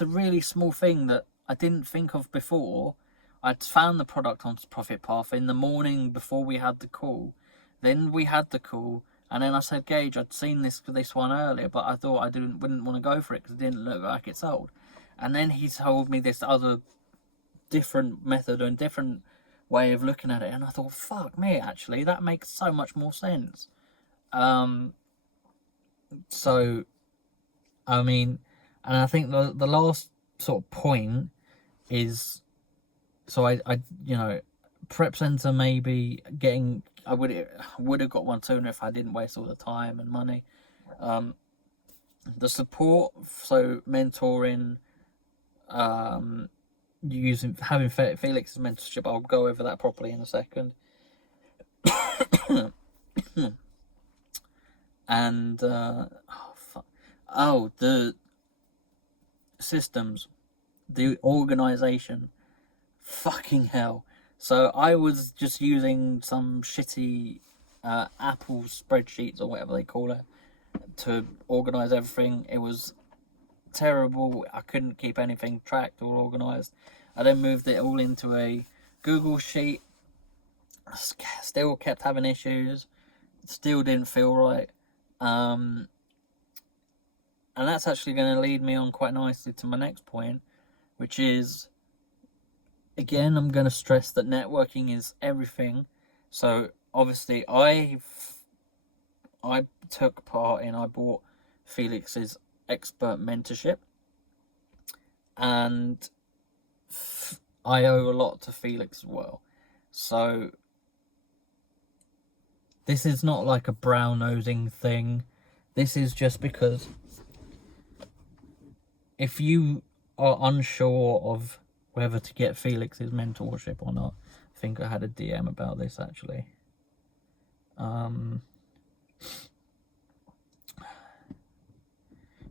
a really small thing that I didn't think of before. I'd found the product on Profit Path in the morning before we had the call. Then we had the call, and then I said, Gage, I'd seen this one earlier, but I thought I wouldn't want to go for it because it didn't look like it sold. And then he told me this other different method and different way of looking at it, and I thought, fuck me, actually, that makes so much more sense. So, I mean, and I think the last sort of point is, so I you know, prep center maybe getting, I would have got one sooner if I didn't waste all the time and money. The support, so mentoring, having Felix's mentorship, I'll go over that properly in a second. And the systems, the organization, fucking hell. So I was just using some shitty Apple spreadsheets or whatever they call it to organize everything. It was terrible. I couldn't keep anything tracked or organised. I then moved it all into a Google Sheet. Still kept having issues. Still didn't feel right. And that's actually going to lead me on quite nicely to my next point, which is, again, I'm going to stress that networking is everything. So obviously I took part in, I bought Felix's expert mentorship, and I owe a lot to Felix as well. So this is not like a brown-nosing thing. This is just because if you are unsure of whether to get Felix's mentorship or not, I think I had a DM about this actually.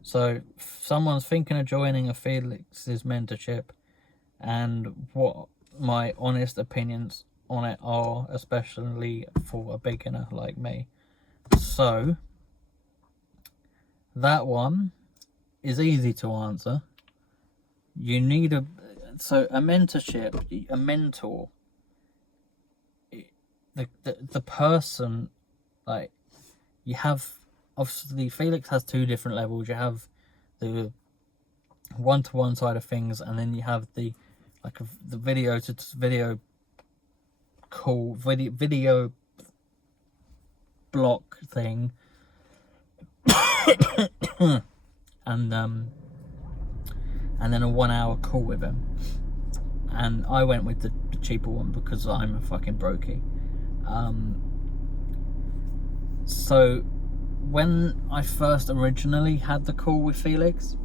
So if someone's thinking of joining a Felix's mentorship, and what my honest opinions on it are, especially for a beginner like me. So that one is easy to answer. You need a mentorship, a mentor. The person, like, you have, obviously Felix has two different levels. You have the one-to-one side of things, and then you have the video to video call, video block thing. and then a 1 hour call with him. And I went with the cheaper one because I'm a fucking brokey. So when I first originally had the call with Felix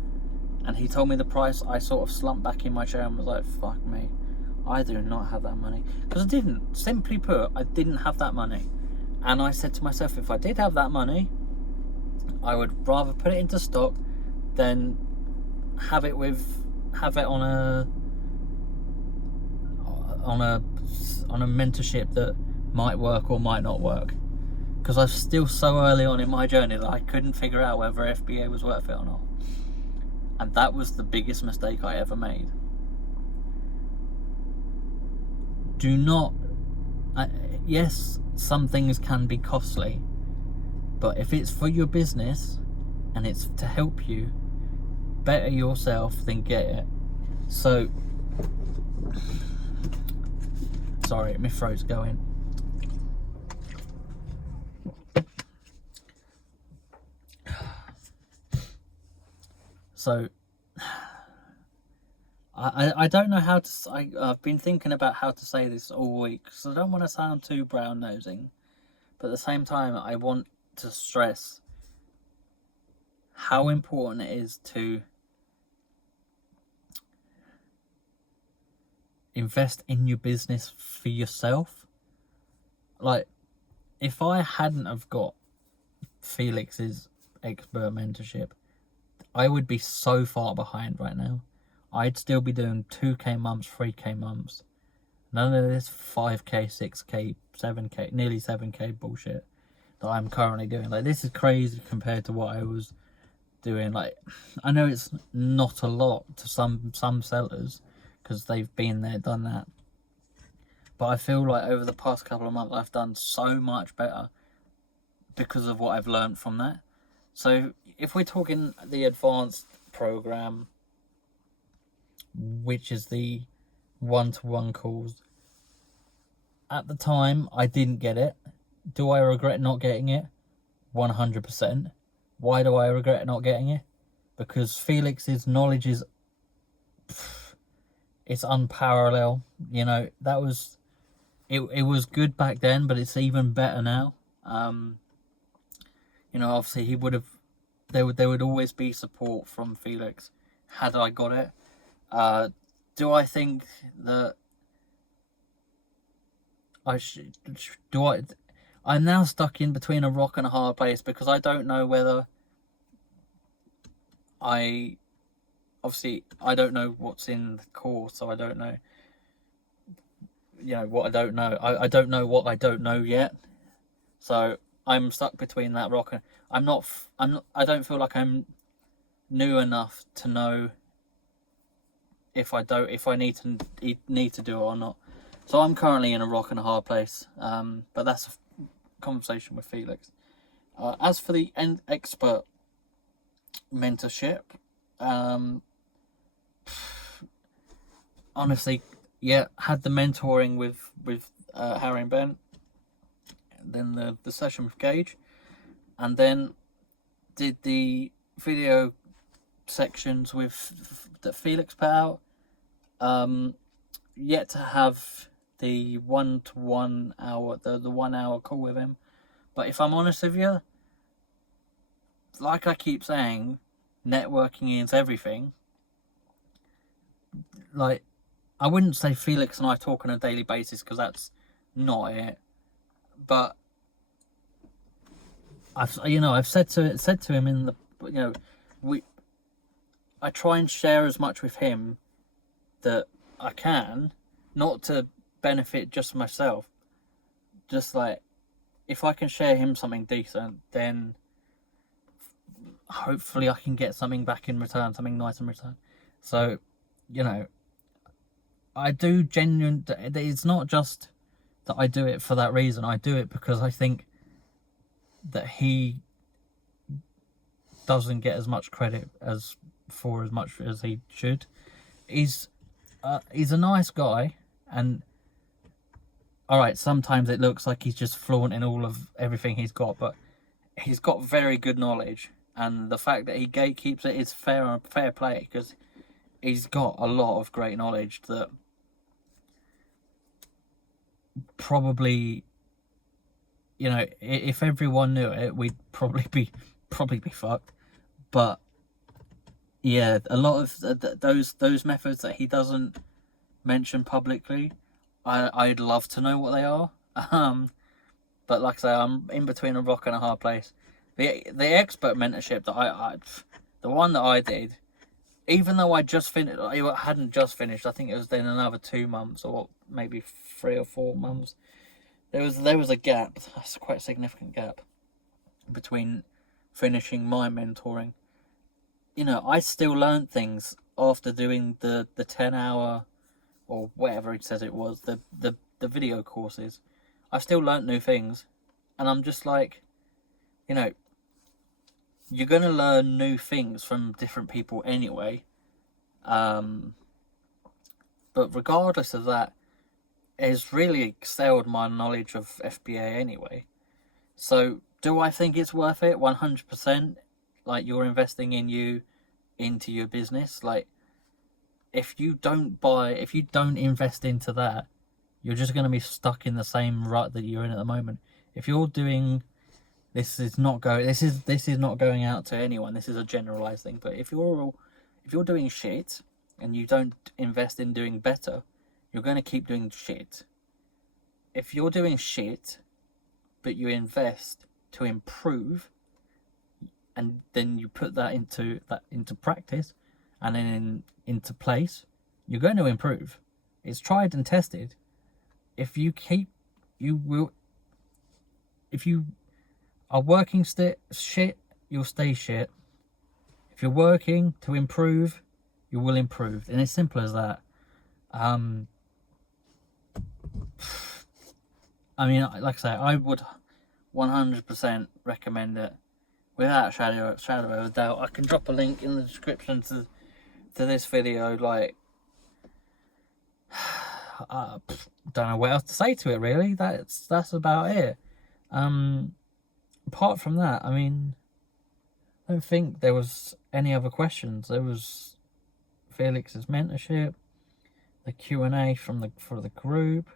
and he told me the price, I sort of slumped back in my chair and was like, fuck me, I do not have that money. Because I didn't. Simply put, I didn't have that money. And I said to myself, if I did have that money, I would rather put it into stock than have it on a mentorship that might work or might not work. Because I was still so early on in my journey that I couldn't figure out whether FBA was worth it or not. And that was the biggest mistake I ever made. Do not... yes, some things can be costly, but if it's for your business and it's to help you better yourself, then get it. So, sorry, my throat's going. So, I don't know how to... I've been thinking about how to say this all week, because I don't want to sound too brown-nosing. But at the same time, I want to stress how important it is to invest in your business for yourself. Like, if I hadn't have got Felix's expert mentorship, I would be so far behind right now. I'd still be doing 2k months, 3k months. None of this 5k, 6k, 7k, nearly 7k bullshit that I'm currently doing. Like, this is crazy compared to what I was doing. Like, I know it's not a lot to some sellers because they've been there, done that. But I feel like over the past couple of months, I've done so much better because of what I've learned from that. So if we're talking the advanced program, which is the one-to-one calls, at the time I didn't get it. Do I regret not getting it? 100%. Why do I regret not getting it? Because Felix's knowledge is, it's unparalleled. You know, that was, it was good back then, but it's even better now. You know, obviously he would have, there would always be support from Felix had I got it. Do I think that I'm now stuck in between a rock and a hard place, because I don't know whether obviously I don't know what's in the course, so I don't know, you know, what I don't know. I don't know what I don't know yet. So I'm stuck between that rock and I don't feel like I'm new enough to know if I need to do it or not. So I'm currently in a rock and a hard place. But that's a conversation with Felix. As for the expert mentorship, honestly, yeah, had the mentoring with Harry and Ben, then the session with Gage, and then did the video sections that Felix put out. Yet to have the 1-to-1 hour, the 1 hour call with him. But if I'm honest with you, like I keep saying, networking is everything. Like, I wouldn't say Felix and I talk on a daily basis, because that's not it. But I've said to him in the I try and share as much with him that I can, not to benefit just myself. Just like, if I can share him something decent, then hopefully I can get something back in return, something nice in return. So, I do it's not just that I do it for that reason. I do it because I think that he doesn't get as much credit as much as he should. He's a nice guy, and alright, sometimes it looks like he's just flaunting all of everything he's got, but he's got very good knowledge, and the fact that he gatekeeps it is fair play, because he's got a lot of great knowledge that probably, if everyone knew it, we'd probably be fucked. But yeah, a lot of those methods that he doesn't mention publicly, I'd love to know what they are. But like I say, I'm in between a rock and a hard place. The expert mentorship that the one that I did, even though I hadn't just finished, I think it was then another 2 months, or maybe 3 or 4 months. There was a gap. That's quite a significant gap between finishing my mentoring. I still learned things after doing the 10-hour, or whatever he says it was, the video courses. I still learned new things, and I'm just like, you're going to learn new things from different people anyway. But regardless of that, it's really excelled my knowledge of FBA anyway. So, do I think it's worth it? 100%. Like, you're investing into your business. Like, if you don't invest into that, you're just going to be stuck in the same rut that you're in at the moment. If you're doing, this is not going out to anyone. This is a generalized thing. But if you're doing shit and you don't invest in doing better, you're going to keep doing shit. If you're doing shit, but you invest to improve, and then you put that into practice, and then into place, you're going to improve. It's tried and tested. If you are working shit, you'll stay shit. If you're working to improve, you will improve. And it's simple as that. I mean, like I say, I would 100% recommend it without a shadow of a doubt. I can drop a link in the description to this video. Like, don't know what else to say to it, really. That's about it. Apart from that, I mean, I don't think there was any other questions. There was Felix's mentorship, the Q&A for the group.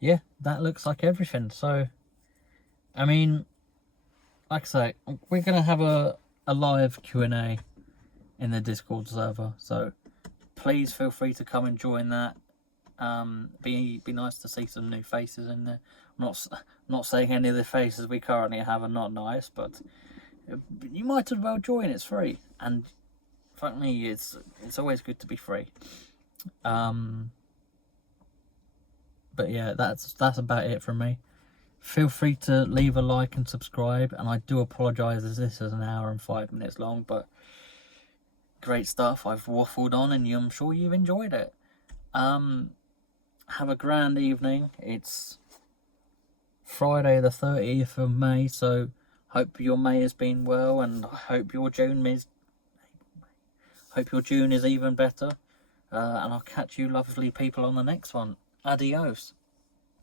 Yeah, that looks like everything. So, I mean, like I say, we're gonna have a live Q&A in the Discord server. So, please feel free to come and join that. Be nice to see some new faces in there. I'm not saying any of the faces we currently have are not nice, but you might as well join. It's free, and frankly, it's always good to be free. But yeah, that's about it from me. Feel free to leave a like and subscribe, and I do apologise as this is an hour and 5 minutes long, but great stuff. I've waffled on, and I'm sure you've enjoyed it. Have a grand evening. It's Friday the 30th of May, so hope your May has been well, and I hope your June is even better. And I'll catch you lovely people on the next one. Adios.